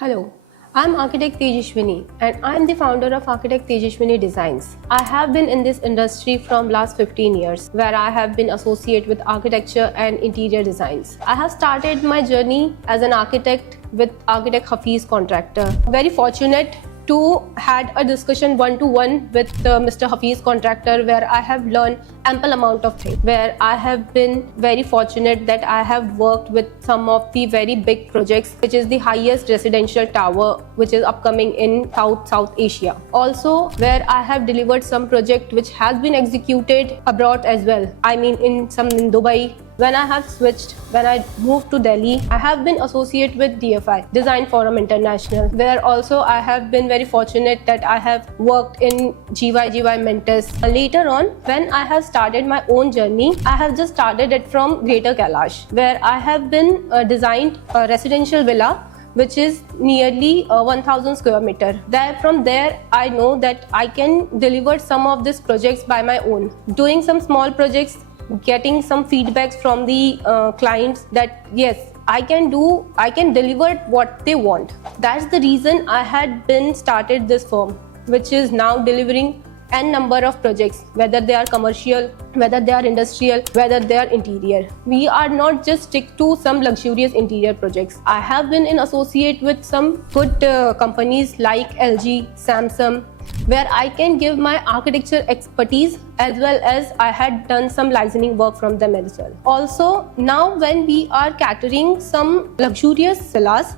Hello, I'm Architect Tejashwini and I'm the founder of Architect Tejashwini Designs. I have been in this industry from last 15 years where I have been associated with architecture and interior designs. I have started my journey as an architect with Architect Hafiz Contractor. Very fortunate to had a discussion one-to-one with Mr. Hafiz Contractor where I have learned ample amount of things, where I have been very fortunate that I have worked with some of the very big projects, which is the highest residential tower which is upcoming in South Asia. Also where I have delivered some project which has been executed abroad as well. I mean in Dubai. When I moved to Delhi, I have been associated with DFI, Design Forum International, where also I have been very fortunate that I have worked in GY Mentis. Later on, when I have started my own journey, I have just started it from Greater Kailash, where I have been designed a residential villa which is nearly 1000 square meter. From there, I know that I can deliver some of these projects by my own. Doing some small projects, getting some feedbacks from the clients that yes, I can deliver what they want. That's the reason I had been started this firm, which is now delivering n number of projects, whether they are commercial, whether they are industrial, whether they are interior. We are not just stick to some luxurious interior projects. I have been in associate with some good companies like LG, Samsung, where I can give my architecture expertise as well as I had done some licensing work from them as well. Also, now when we are catering some luxurious villas,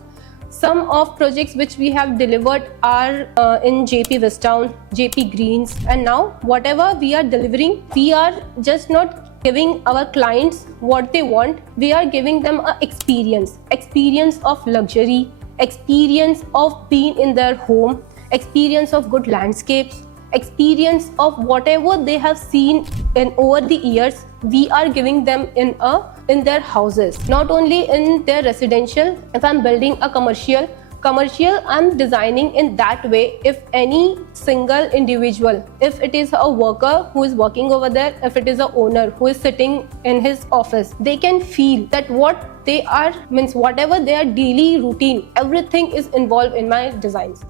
some of projects which we have delivered are in JP Westown, JP Greens, and now whatever we are delivering, we are just not giving our clients what they want, we are giving them an experience of luxury, experience of being in their home, experience of good landscapes, experience of whatever they have seen in over the years, we are giving them in their houses. Not only in their residential, if I'm building a commercial, I'm designing in that way. If any single individual, if it is a worker who is working over there, if it is a owner who is sitting in his office, they can feel that what they are, means whatever their daily routine, everything is involved in my designs.